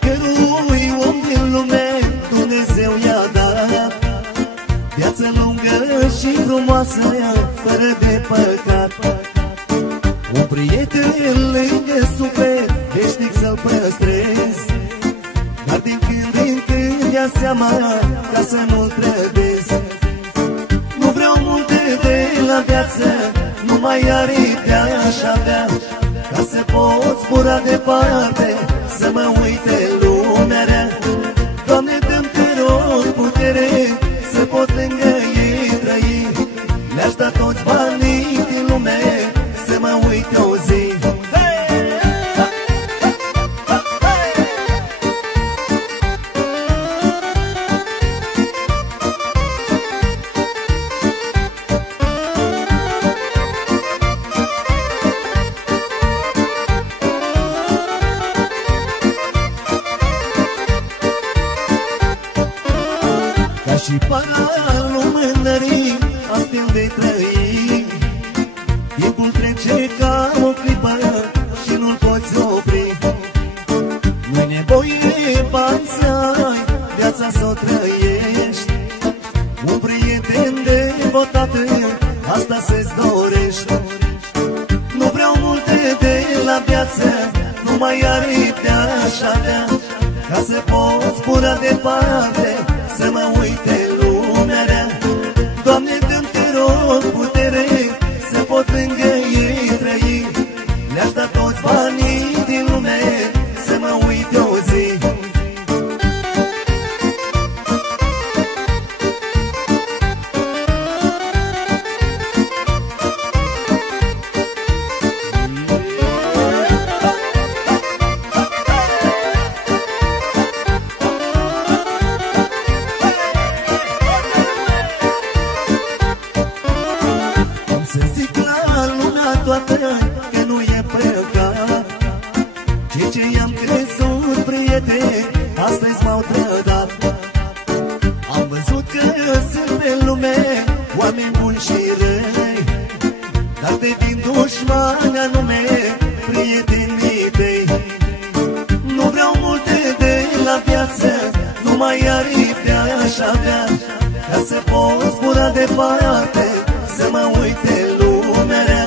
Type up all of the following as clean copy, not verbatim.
Fiecărui om din lume Dumnezeu i-a dat viață lungă și frumoasă, fără de păcat. Un prieten lângă suflet, veșnic să-l păstrezi, dar din când în când ia seama ca să nu-l trădezi. Nu vreau multe de la viață, numai aripi aș avea, ca să pot zbura departe, să mă uite lumea rea. Doamne, dă-mi te rog putere, să pot lângă ei trăi. Le-aș da toți banii din lume, să mă uite o zi. Ca și paralul mândării, astil de trăi. Timpul trece ca o clipă și nu-l poți opri. Nu-i nevoie bani să ai, viața s-o trăiești. Un prieten devotat, asta se-ți dorești. Nu vreau multe de la viață, numai aripi aș avea, ca să pot zbura departe, să mă uite lumea rea. Doamne, dă-mi te rog putere, să pot lângă ei trăi. Le-aș da toți banii din lume, să mă uite o zi. Că nu e păcat, cei ce i-am crezut prieteni, astăzi m-au trădat. Am văzut că sunt pe lume oameni buni și răi, dar devin dușmani anume prietenii tăi. Nu vreau multe de la viață, numai aripi aș avea, ca să pot zbura departe, să mă uite lumea rea.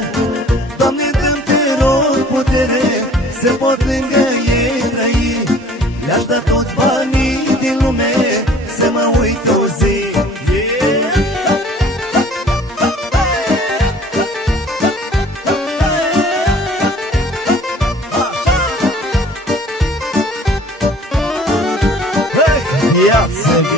Doamne, dă-mi te rog putere, să pot lângă ei trăi. Le-aș da toți banii din lume, să mă uit o zi. Viață